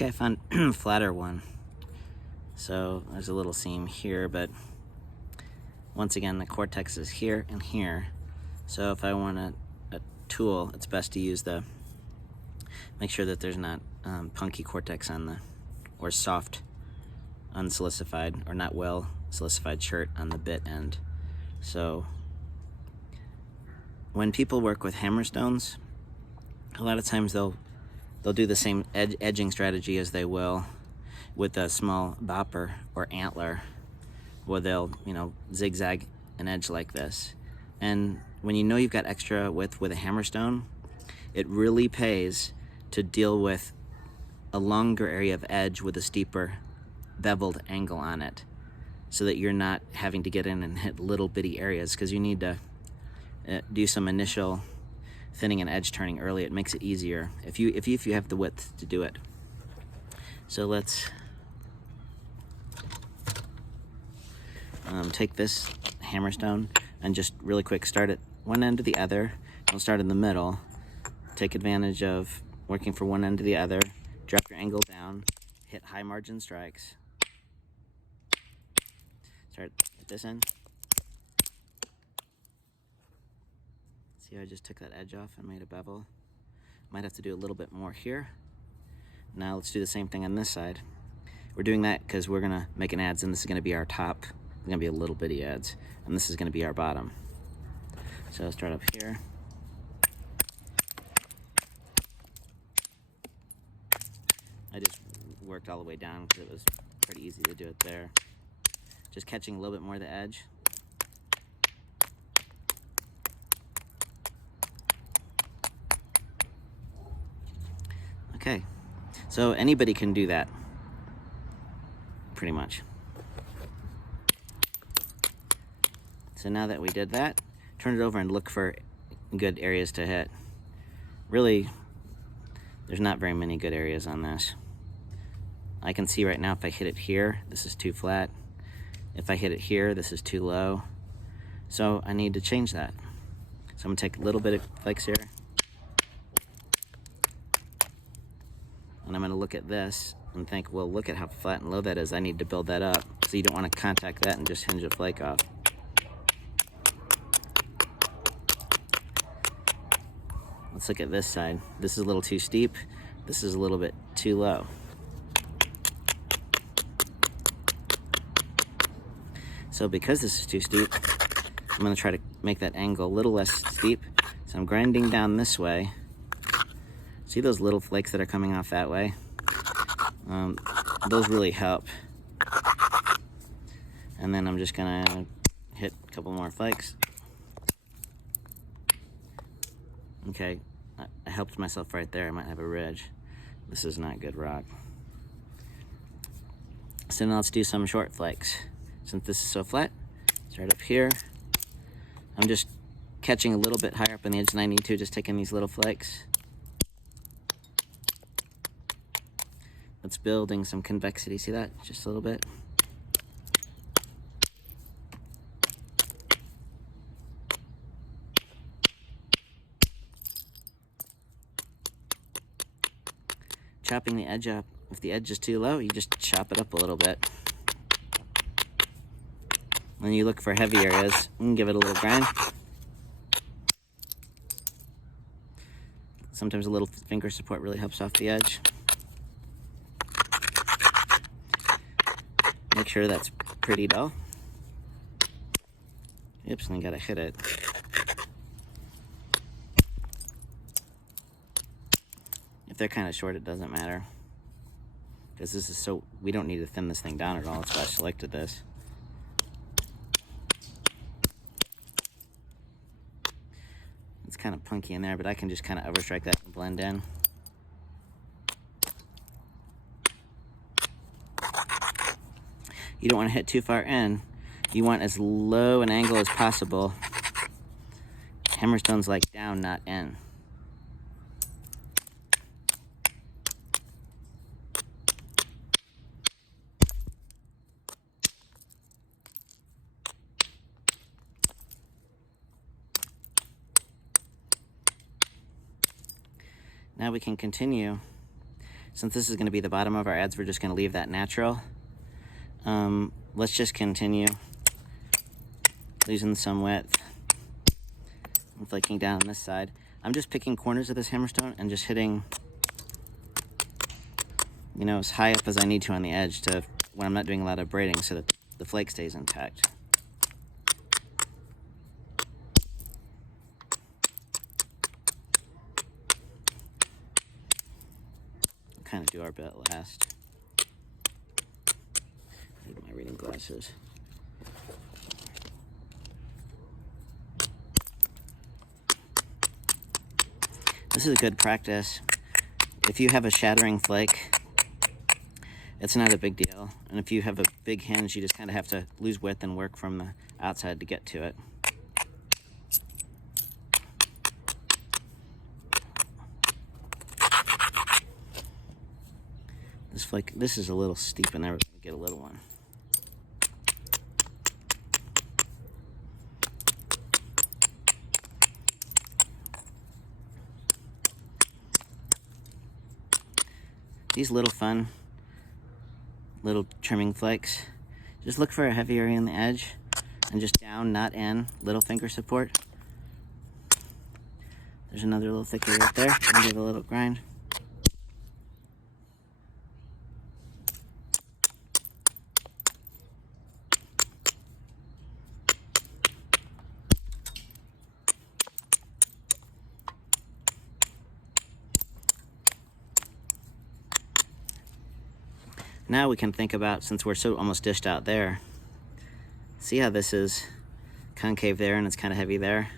Okay, I found flatter one. So there's a little seam here, but once again, the cortex is here and here. So if I want a tool, it's best to use make sure that there's not punky cortex on or soft, unsilicified, or not well silicified shirt on the bit end. So when people work with hammerstones, a lot of times they'll do the same edging strategy as they will with a small bopper or antler, where they'll zigzag an edge like this. And when you know you've got extra width with a hammerstone, it really pays to deal with a longer area of edge with a steeper beveled angle on it, so that you're not having to get in and hit little bitty areas, because you need to do some initial thinning and edge turning early. It makes it easier if you have the width to do it. So let's take this hammerstone and just really quick start at one end to the other. We'll start in the middle. Take advantage of working from one end to the other. Drop your angle down. Hit high margin strikes. Start at this end. See how I just took that edge off and made a bevel? Might have to do a little bit more here. Now let's do the same thing on this side. We're doing that because we're gonna make an adze, and this is gonna be our top. It's gonna be a little bitty adze, and this is gonna be our bottom. So I'll start up here. I just worked all the way down because it was pretty easy to do it there. Just catching a little bit more of the edge. Okay, so anybody can do that, pretty much. So now that we did that, turn it over and look for good areas to hit. Really, there's not very many good areas on this. I can see right now if I hit it here, this is too flat. If I hit it here, this is too low. So I need to change that. So I'm gonna take a little bit of flakes here. And I'm gonna look at this and think, well, look at how flat and low that is. I need to build that up. So you don't wanna contact that and just hinge a flake off. Let's look at this side. This is a little too steep. This is a little bit too low. So because this is too steep, I'm gonna try to make that angle a little less steep. So I'm grinding down this way. See those little flakes that are coming off that way? Those really help. And then I'm just gonna hit a couple more flakes. Okay, I helped myself right there. I might have a ridge. This is not good rock. So now let's do some short flakes. Since this is so flat, start up here. I'm just catching a little bit higher up on the edge than I need to, just taking these little flakes. It's building some convexity, see that? Just a little bit. Chopping the edge up. If the edge is too low, you just chop it up a little bit. When you look for heavy areas, you can give it a little grind. Sometimes a little finger support really helps off the edge. Make sure that's pretty dull. Oops, and I gotta hit it. If they're kind of short, it doesn't matter. Because this is so, we don't need to thin this thing down at all. That's why I selected this. It's kind of punky in there, but I can just kind of overstrike that and blend in. You don't want to hit too far in. You want as low an angle as possible. Hammerstone's like down, not in. Now we can continue. since this is going to be the bottom of our adze, we're just going to leave that natural. Let's just continue losing some width and flaking down on this side. I'm just picking corners of this hammerstone and just hitting, you know, as high up as I need to on the edge to when I'm not doing a lot of braiding, so that the flake stays intact. We'll kind of do our bit last. I need my reading glasses. This is a good practice. If you have a shattering flake, it's not a big deal. And if you have a big hinge, you just kind of have to lose width and work from the outside to get to it. This flake, this is a little steep, and I was going to get a little one. These little fun little trimming flakes, just look for a heavy area on the edge and just down, not in, little finger support. There's another little thick area right there. I'll give it a little grind. Now we can think about, since we're so almost dished out there, see how this is concave there and it's kind of heavy there?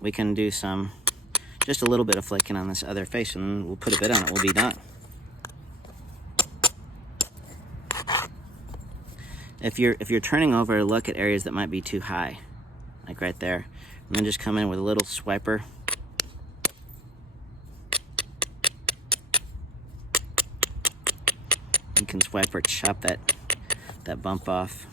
We can do just a little bit of flaking on this other face, and then we'll put a bit on it, we'll be done. If you're turning over, look at areas that might be too high, like right there, and then just come in with a little swiper. You can swipe or chop that bump off.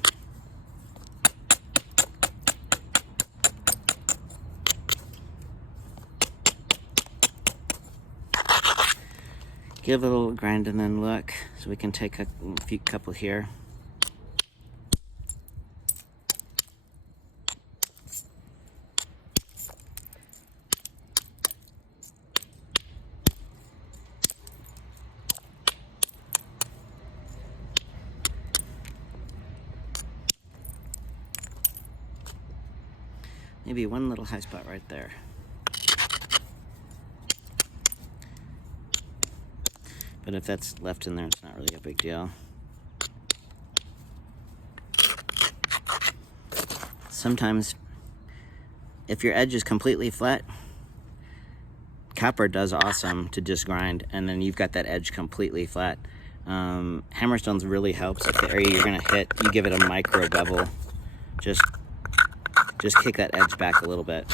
Give it a little grind and then look. So we can take a couple here. Maybe one little high spot right there. But if that's left in there, it's not really a big deal. Sometimes, if your edge is completely flat, copper does awesome to just grind, and then you've got that edge completely flat. Hammerstones really helps. If the area you're gonna hit, you give it a micro bevel. Just kick that edge back a little bit.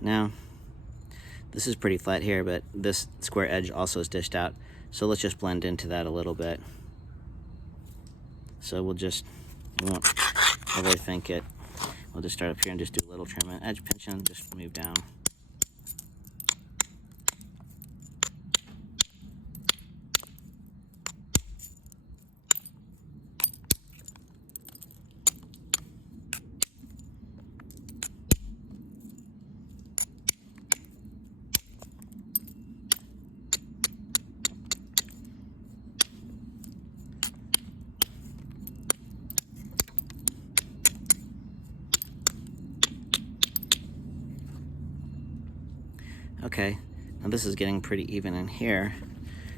Now, this is pretty flat here, but this square edge also is dished out. So let's just blend into that a little bit. So we won't overthink it. We'll just start up here and just do a little trim and edge pinch and just move down. Okay, now this is getting pretty even in here.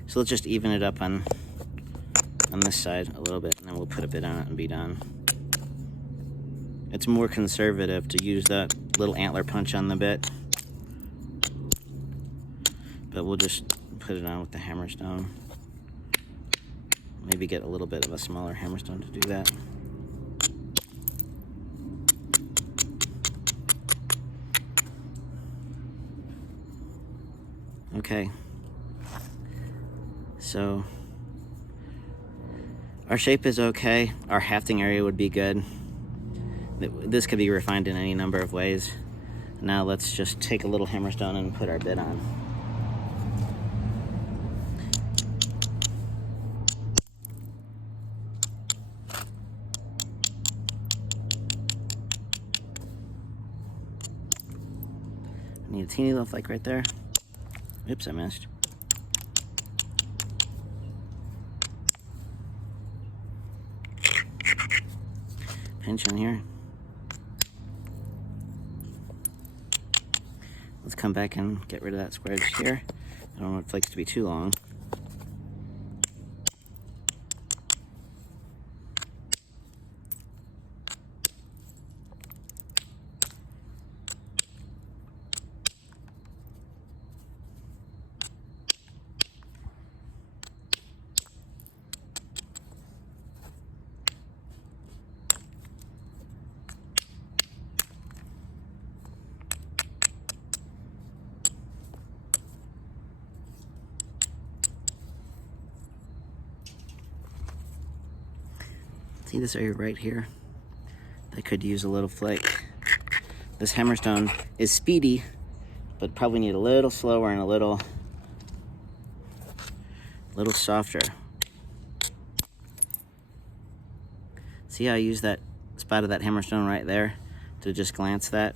So let's just even it up on this side a little bit, and then we'll put a bit on it and be done. It's more conservative to use that little antler punch on the bit, but we'll just put it on with the hammerstone. Maybe get a little bit of a smaller hammerstone to do that. Okay. So our shape is okay. Our hafting area would be good. This could be refined in any number of ways. Now let's just take a little hammerstone and put our bit on. I need a teeny little flake right there. Oops, I missed. Pinch in here. Let's come back and get rid of that square edge here. I don't want flakes to be too long. See this area right here? That could use a little flake. This hammerstone is speedy, but probably need a little slower and a little softer. See how I use that spot of that hammerstone right there to just glance that?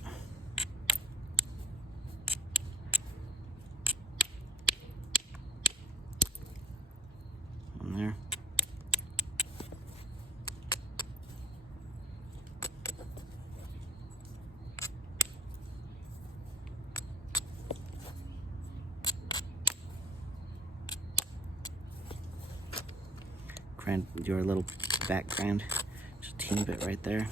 On there. Do a little background, just a teeny bit right there.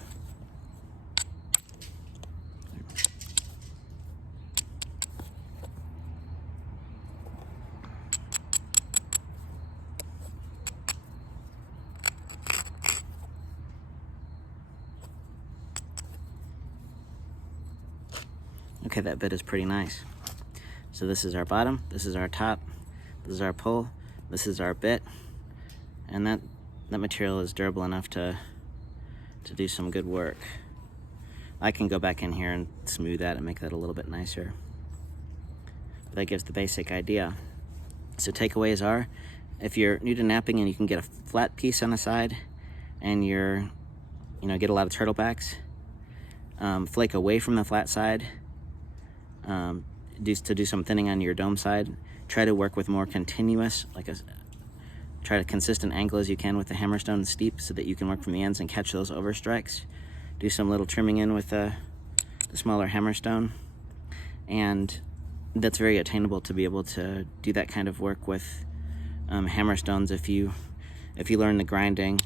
Okay, that bit is pretty nice. So this is our bottom, this is our top, this is our pole, this is our bit, and that material is durable enough to do some good work. I can go back in here and smooth that and make that a little bit nicer. But that gives the basic idea. So takeaways are, if you're new to knapping and you can get a flat piece on the side and get a lot of turtlebacks, flake away from the flat side, to do some thinning on your dome side. Try to work with more continuous, try to consistent angle as you can with the hammerstone steep so that you can work from the ends and catch those overstrikes. Do some little trimming in with the smaller hammerstone, and that's very attainable to be able to do that kind of work with hammerstones if you learn the grinding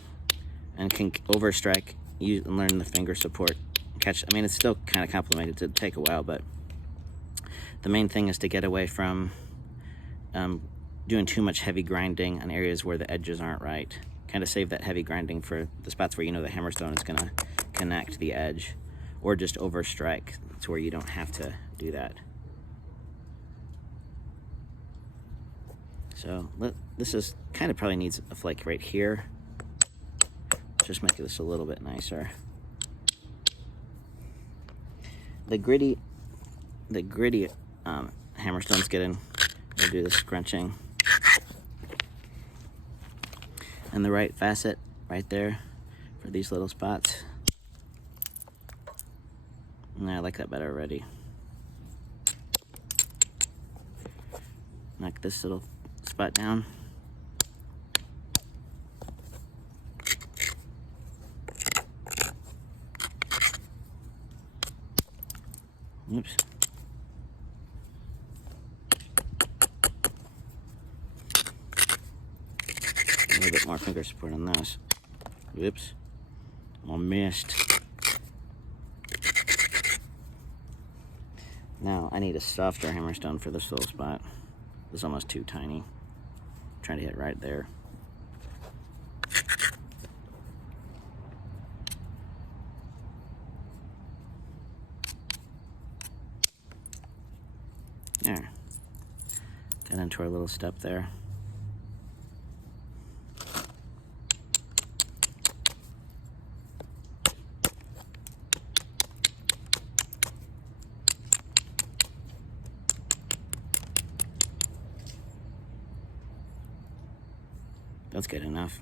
and can overstrike, and learn the finger support. Catch. I mean, it's still kind of complicated to take a while, but the main thing is to get away from doing too much heavy grinding on areas where the edges aren't right. Kind of save that heavy grinding for the spots where the hammerstone is going to connect the edge, or just overstrike. It's where you don't have to do that. So this is kind of probably needs a flake right here. Just make this a little bit nicer. The gritty hammerstone's getting. We'll do the scrunching. And the right facet right there for these little spots. And I like that better already. Knock this little spot down. Oops. A little bit more finger support on this. Whoops. I missed. Now I need a softer hammerstone for this little spot. This is almost too tiny. I'm trying to hit right there. There. and into our little step there. That's good enough.